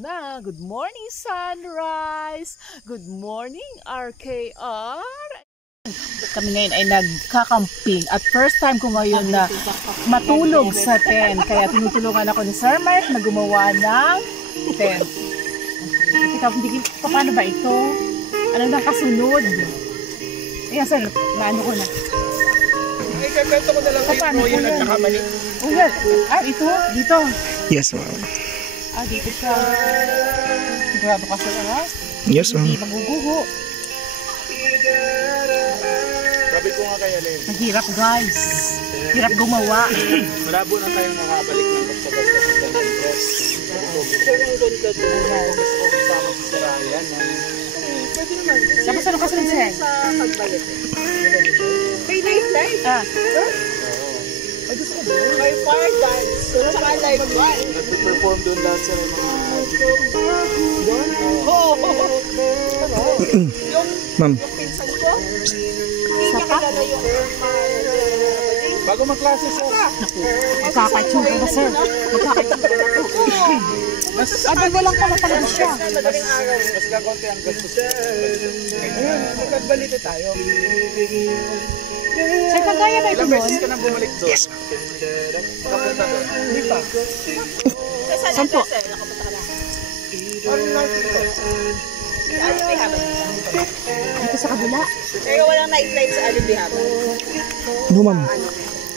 Ito na. Good morning, sunrise. Good morning, RKR. Kami ngayon ay nagkakamping at first time ko ngayon na matulog sa tent. Kaya tinutulungan ako ni Sir Mark na gumawa ng tent. Paano ba ito? Ano nang kasunod? Ayan sir, naano ko na. Ay, kakwento ko na lang yung Royal at saka mali. Oh yan. Ah, ito? Dito? Yes, ma'am. Ah, dito siya. Sigurado ka sa oras? Yes, ma'am. Hindi maguguho. Sabi ko nga kaya, Len. Mahirap guys. Hirap gumawa. Malabo na tayong nakabalik ng basta-basta sa ganun. Gusto yung ganda doon. Gusto ko kasama si Sarayan. Pwede naman. Tapos ano kasunod siya? Sa pagbayad. May night life? Ah. Ay, gusto ko doon. May fire dance. Saka live one. Nag-perform doon lahat sa mga... Doon? Oo. Ma'am. Yung pinsan ko. Hindi niya kilala yung Bago mag-klase siya. Magkakaitsura na sir. Magkakaitsura na po. Ano ba lang pala talaga siya? Mas kakonti ang gastos. Ayun, magkagbalito tayo. Sir, kagaya ba ito Ilang beses nun? ka nang bumalik doon? Yes. Kapunta doon? Hindi pa. Saan po? Ano lang dito? Dito sa kabila. Pero walang night life sa Alibihaban. No, ma'am.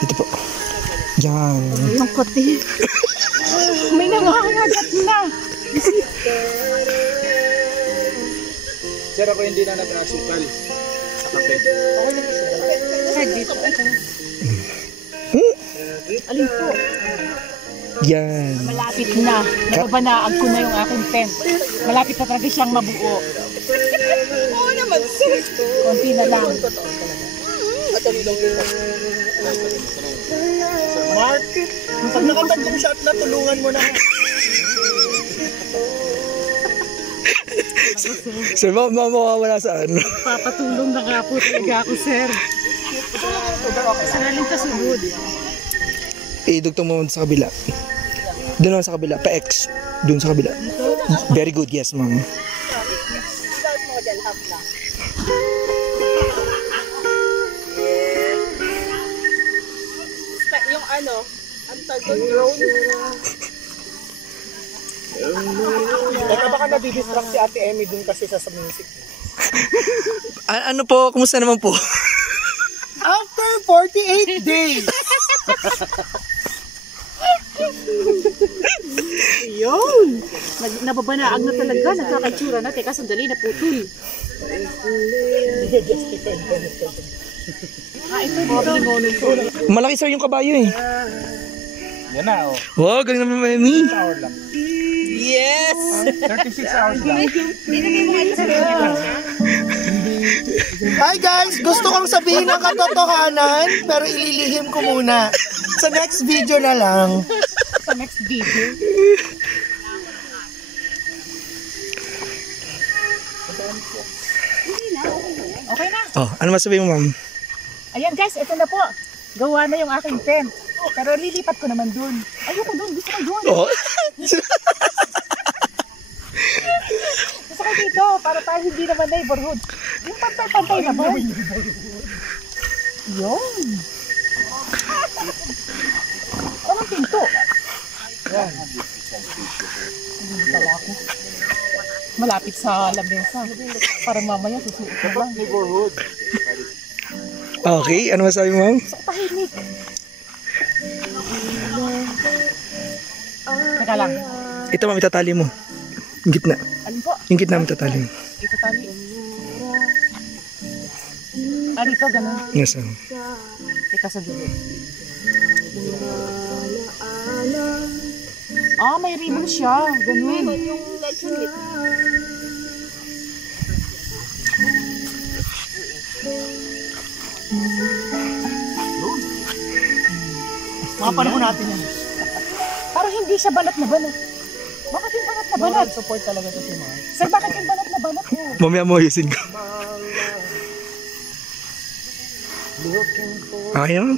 Ito po. Yan. Ang kote. May nangangagat na. Sir, ako hindi na nag-asukal sa kape. Okay lang siya. Sir, dito. Alin po? Yan. Malapit na. Nababanaag ko na yung aking tent. Malapit na talaga siyang mabuo. Oo naman, sir. Konti na lang. Mark, pag nakatatlong shot na, tulungan mo na. Sir, mawawala saan? Papatulong na nga po talaga ako, sir. Saraling kasunod. Idugtong mo sa kabila. Doon naman sa kabila. Pa-X. Doon sa kabila. Very good. Yes, ma'am. Start mo dyan, half na. Yung ano, ang tagong drone. Teka, baka nadidistract si Ate Emmy dun kasi sa music. Ano po? Kumusta naman po? After 48 days! Yun! Nababanaag na talaga. Nagkakaitsura na. Teka, sandali na putol. Ito dito. Malaki sir yung kabayo eh. Yan na, oh. Wow, galing naman Mami. 6 hours lang. Yes! 36 hours lang. Nilagay mo nga ito sa Hi guys! Gusto kong sabihin ang katotohanan pero ililihim ko muna. Sa next video na lang. Sa next video. Okay na. Oh, ano masabi mo, ma'am? Ayan guys, ito na po. Gawa na yung aking tent. Pero lilipat ko naman dun. Ayoko dun. Gusto ko dun. Oh. Gusto ko dito. Para tayo hindi naman neighborhood. Yung pantay-pantay naman. Yun. Anong pinto? Yan. Hindi pala ako. Malapit sa lamesa. Para mamaya susuot na lang. Neighborhood. Okay, ano masabi mo, ma'am? Gusto ko tahimik. Teka lang. Ito, ma'am, itatali mo. Yung gitna. Alin po? Yung gitna mo itatali mo. Ito tali. Ah, dito, ganun. Yes, ma'am. Teka sa dulo. Ah, may ribbon siya. Ganun. yung light unit. Makapanin mo natin yan. Parang hindi siya banat na banat. Bakit yung banat na banat? Support talaga ito si Mark. Sir, bakit yung banat na banat mo? Mamaya mo ayusin ko. Okay, ma'am?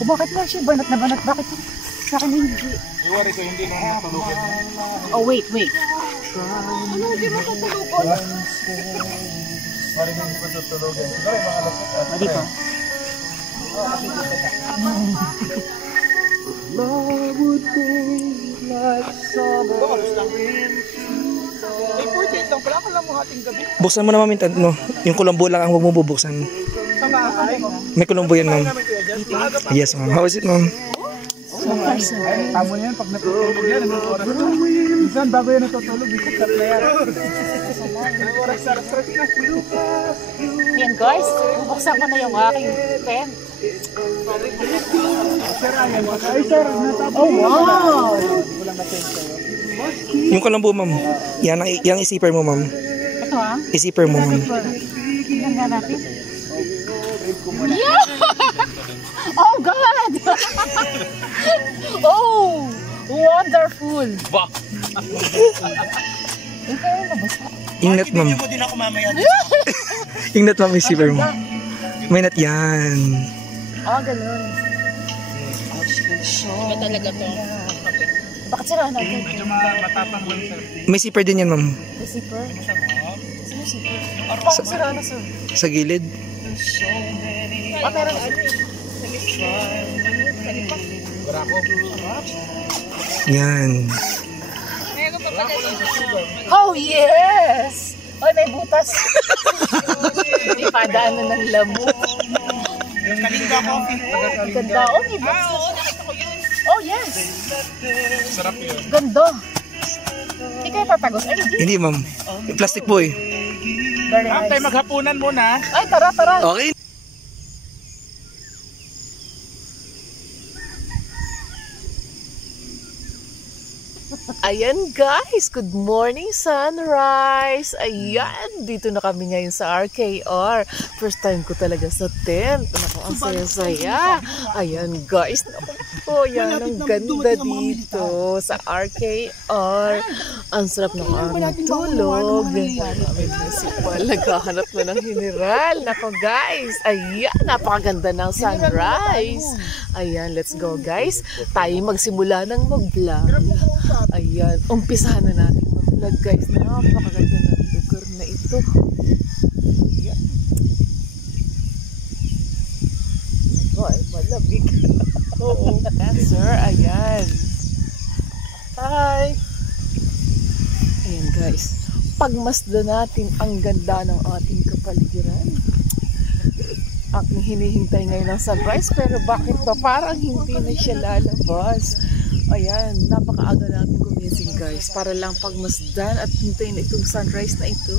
O bakit nga siya banat na banat? Bakit sa akin hindi? Iwari ko hindi naman matulugan. Oh, wait. Ano, di mo tutulugan? Pari hindi ko tutulugan. Siguro yung mga alas 6. Di ba? Ay, 48 lang pala. Akala mo hating gabi. Buksan mo na ma'am no? Yung kulambo lang ang bubuksan. Sa bahay. May kulambo yan ma'am. Yes ma'am. How is it ma'am? Tamo yan, pag natutulog yan, anong oras na? Minsan, bago yan natutulog, isip na yan. Anong oras na? Stress na. Yan guys, bubuksan ko na yung aking tent. Sir, ayan. Ay, sir, natapos. Oh, wow! Walang na-send sa'yo. Yung kulambo ma'am. Yang isipper mo ma'am. Ito ha? Isipper mo ma'am. Tingnan nga natin. Yeah! Oh God! Oh! Wonderful! Yung net ma'am. Mo din ako mamaya. Yung net ma'am isipper mo. May net yan. Ah, ganun. Iba talaga to. Bakit sirahan natin? Medyo matapang lang, sir. May zipper din yan ma'am. The zipper? Sino zipper? Bakit sirahan na sir? Sa gilid. Ah, pero ano eh? Barako. Yan. Oh, yes! Oh, may butas. Hindi padaanan ng labo. Kalinga coffee. Ganda. Oh, may butas. Oh, yes! Sarap yun. Ganda. Hindi kayo tatagos. Ay, hindi. Hindi ma'am. Plastic po eh. Very Ma'am, tayo nice. maghapunan muna. Ay, tara. Okay. Ayan guys, good morning sunrise. Ayan, dito na kami ngayon sa RKR. First time ko talaga sa tent. Naku, ang saya-saya. Ayan guys, naku po, yan ang ganda dito sa RKR. Ang sarap ng aming tulog. May municipal, naghahanap na ng general. Naku guys, ayan, napakaganda ng sunrise. Ayan, let's go guys. Tayo magsimula ng mag-vlog. Ayan, umpisahan na natin mag-vlog guys. Napakaganda ng lugar na ito. Ayan. Ito ay malamig. Oo. Sir, ayan. Hi! Ayan guys, pagmasda natin ang ganda ng ating kapaligiran. Ang hinihintay ngayon ng sunrise, pero bakit ba parang hindi na siya lalabas? Ayan, napakaaga namin gumising guys para lang pagmasdan at hintayin itong sunrise na ito.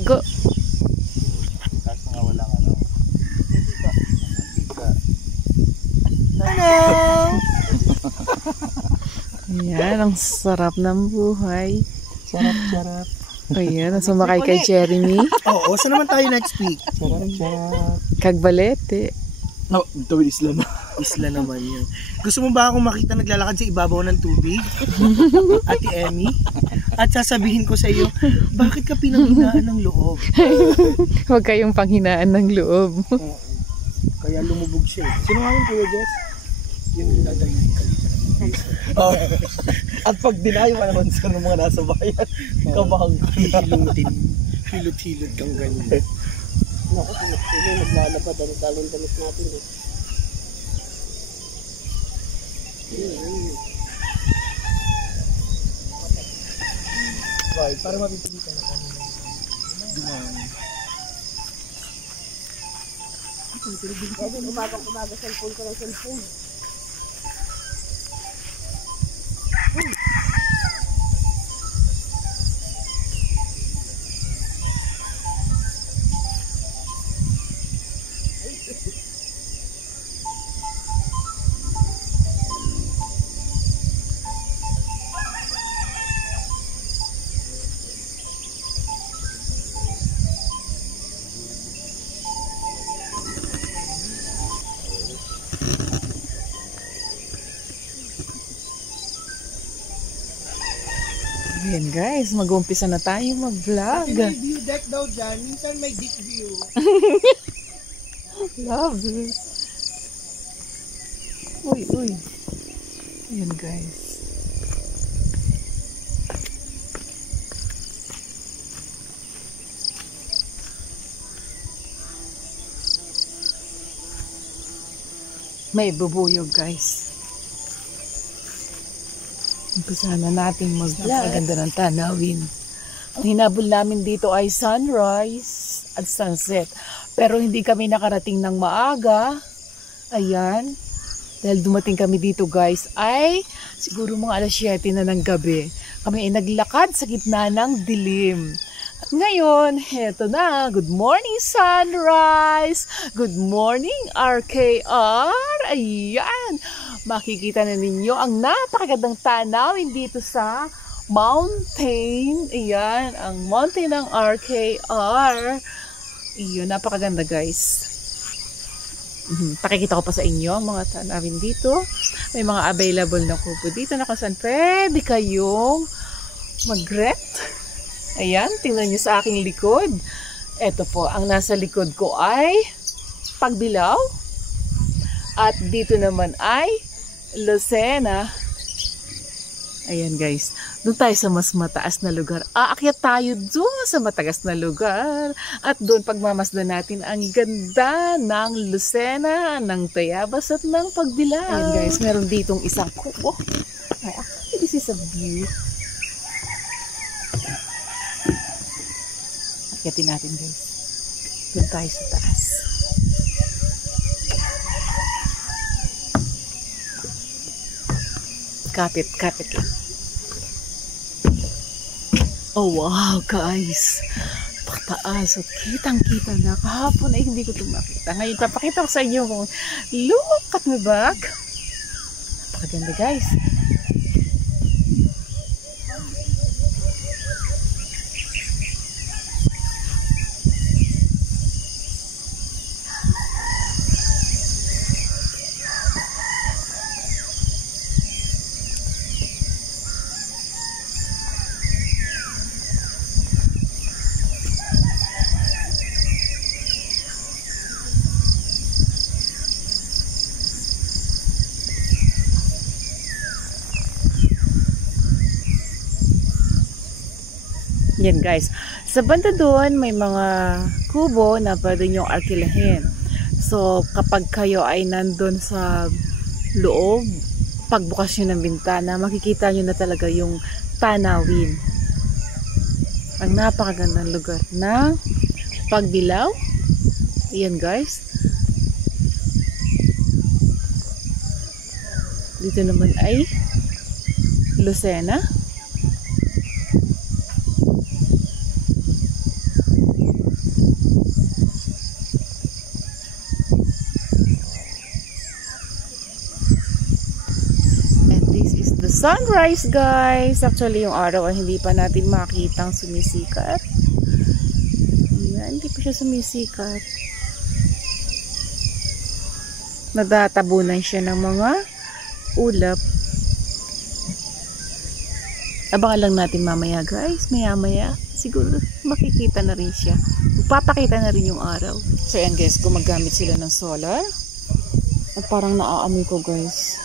Go. Kaso nga walang ano. Ayan, ang sarap ng buhay. Sarap. Ayan, ang sumakay kay Jeremy. Oo, saan naman tayo next week? Sarap. Kagbalete. No, ito isla na. Isla naman yun. Gusto mo ba akong makita naglalakad sa ibabaw ng tubig? Ate Emmy? At sasabihin ko sa iyo, bakit ka pinanghinaan ng loob? Huwag kayong panghinaan ng loob. Kaya lumubog siya. Sino nga yun, Kuya Jess? Yung dadayin ka. Oh. At pag dinayo ka naman sa mga nasa bayan, kabahang ko na. Hilot-hilot kang ganyan. Naku, naglalaba. Dalong-damit natin eh. Bye, para mapipilitan na kami. Dumami. Pwede umaga cellphone ko ng cellphone. Ayan guys, mag-umpisa na tayo mag-vlog. May view deck daw dyan. Minsan may dick view. Love. Uy, uy. Ayan guys. May bubuyog guys. Umpisa na natin mag-vlog. Napakaganda ng tanawin. Ang hinabol namin dito ay sunrise at sunset. Pero hindi kami nakarating ng maaga. Ayan. Dahil dumating kami dito guys ay siguro mga alas 7 na ng gabi. Kami ay naglakad sa gitna ng dilim. At ngayon, heto na. Good morning, sunrise! Good morning, RKR! Ayan! Makikita na ninyo ang napakagandang tanawin dito sa mountain. Ayan, ang mountain ng RKR. Ayan, napakaganda guys. Pakikita ko pa sa inyo ang mga tanawin dito. May mga available na kubo dito na kung saan pwede kayong mag-rent. Ayan, tingnan nyo sa aking likod. Ito po, ang nasa likod ko ay Pagbilao. At dito naman ay Lucena. Ayan guys, doon tayo sa mas mataas na lugar. Aakyat tayo doon sa matagas na lugar. At doon pagmamasdan natin ang ganda ng Lucena, ng Tayabas at ng Pagbilao. Ayan guys, meron ditong isang kubo. Ay, actually, this is a view. Akyatin natin guys. Doon tayo sa taas. Kapit lang. Oh wow guys. Pagtaas. So, kitang-kita na. Kahapon ay hindi ko ito makita. Ngayon papakita ko sa inyo kung look at my back. Napakaganda guys. Yan guys. Sa banda doon may mga kubo na pwede nyong arkilahin. So kapag kayo ay nandun sa loob, pagbukas nyo ng bintana, makikita nyo na talaga yung tanawin. Ang napakagandang lugar na Pagbilao. Yan guys. Dito naman ay Lucena. Sunrise guys. Actually yung araw ay hindi pa natin makitang sumisikat. Ayan, hindi pa siya sumisikat. Nadatabunan siya ng mga ulap. Abangan lang natin mamaya guys. Maya siguro makikita na rin siya. Magpapakita na rin yung araw. So ayan guys, gumagamit sila ng solar. At parang naaamoy ko guys.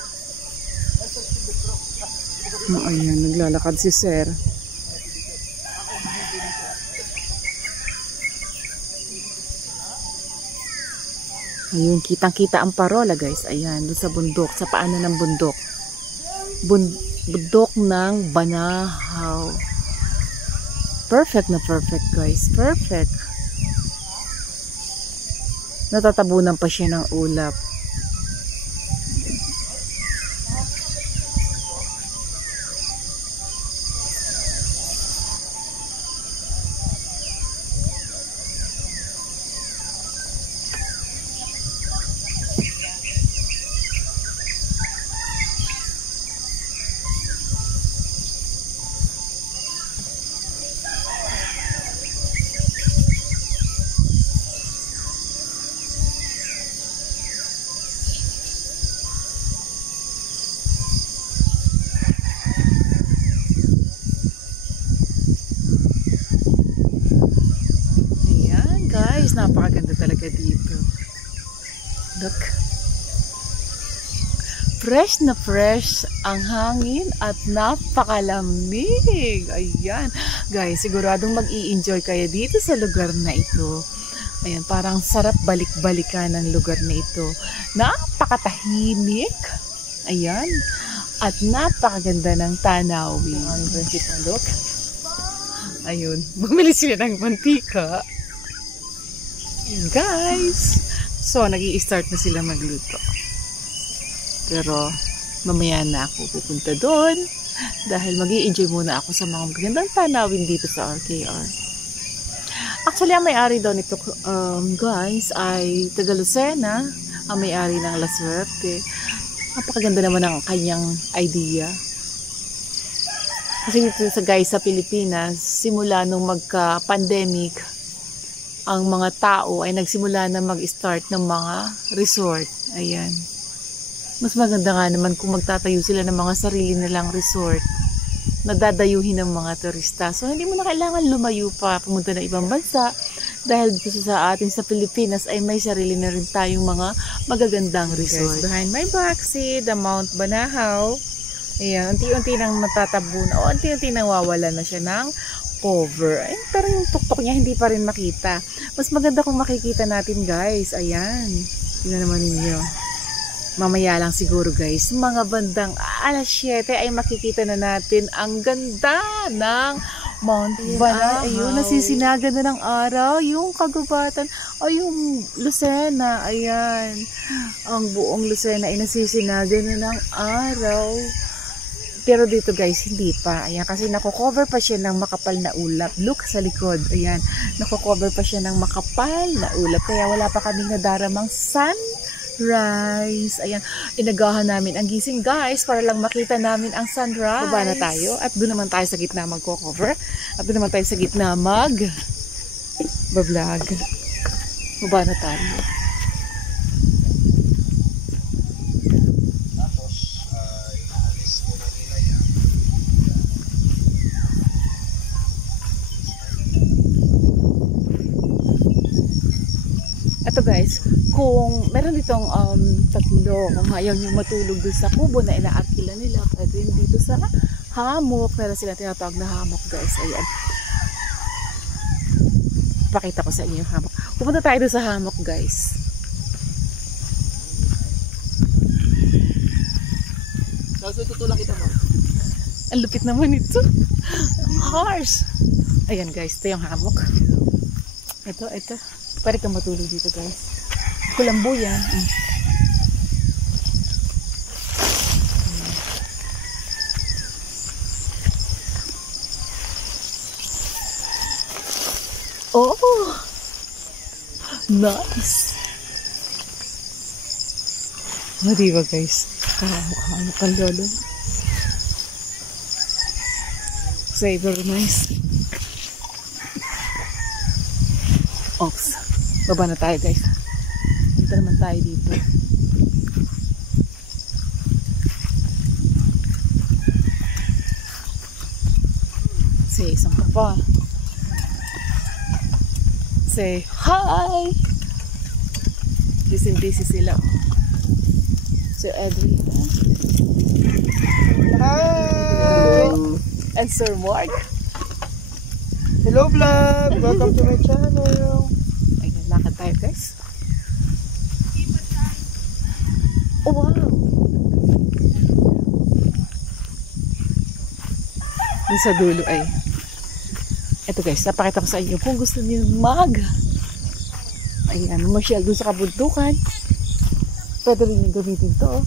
Ayan, naglalakad si Sir. Ayun, kitang-kita ang parola guys. Ayan, doon sa bundok, sa paanan ng bundok. Bundok ng Banahaw. Perfect na perfect guys. Perfect. Natatabunan pa siya ng ulap. napakaganda talaga dito. Look. Fresh na fresh ang hangin at napakalamig. Ayan. Guys, siguradong mag-i-enjoy kayo dito sa lugar na ito. Ayan, parang sarap balik-balikan ng lugar na ito. Napakatahimik. Ayan. At napakaganda ng tanawin. Ang principal look. Ayun. Bumili sila ng mantika. Ayan, guys. So, nag-i-start na sila magluto. Pero, mamaya na ako pupunta doon. Dahil mag-i-enjoy muna ako sa mga magandang tanawin dito sa RKR. Actually, ang may-ari daw nito, guys, ay taga Lucena. Ang may-ari ng La Suerte. Napakaganda naman ang kanyang idea. Kasi dito sa Pilipinas, simula nung magka-pandemic, ang mga tao ay nagsimula na mag-start ng mga resort. Ayan. Mas maganda nga naman kung magtatayo sila ng mga sarili nilang resort na dadayuhin ng mga turista. So, hindi mo na kailangan lumayo pa, pumunta ng ibang bansa. Dahil dito sa atin sa Pilipinas ay may sarili na rin tayong mga magagandang resort. Guys, behind my back, see the Mount Banahaw. Ayan, unti-unti nang matatabon o unti-unti nang wawala na siya ng cover. Ay, pero yung tuktok niya hindi pa rin makita. Mas maganda kung makikita natin, guys. Ayan. Tingnan naman ninyo. Mamaya lang siguro, guys. Mga bandang alas 7 ay makikita na natin ang ganda ng Mount Banahaw. Ayun, nasisinaga na ng araw. Yung kagubatan. O yung Lucena. Ayan. Ang buong Lucena ay nasisinaga na ng araw. Pero dito, guys, hindi pa. Ayan, kasi nako-cover pa siya ng makapal na ulap. Look sa likod. Ayan, nako-cover pa siya ng makapal na ulap. Kaya wala pa kaming nadaramang sunrise. Ayan, inagahan namin ang gising, guys, para lang makita namin ang sunrise. Baba na tayo. At doon naman tayo sa gitna magko-cover. At doon naman tayo sa gitna mag-vlog. Baba na tayo. Ito, guys, kung meron ditong tatlo, kung ayaw nyo matulog dun sa kubo na inaarkila nila, pwede rin dito sa hammock. Meron sila tinatawag na hammock, guys. Ayan. Pakita ko sa inyo yung hammock. Pupunta tayo dun sa hammock, guys. Kasi tutulak kita mo. Ang lupit naman ito. Ang harsh. Ayan, guys, ito yung hammock. Ito. Pwede kang matulog dito, guys. Kulambo yan. Oh! Nice! Diba, guys? Kahamok ang lolo. Say, very nice. Oops. Baba na tayo, guys. Punta naman tayo dito. Say, isang ka pa. Say, hi! Busy sila. Sir Edwin. Hi! And Sir Mark. Hello, vlog! Welcome to my channel. Ayun, lakad tayo, guys. Oh, wow! Dun sa dulo ay eto, guys, napakita ko sa inyo kung gusto niyo ayan, masyal dun sa kabundukan, pwede rin yung gamitin to.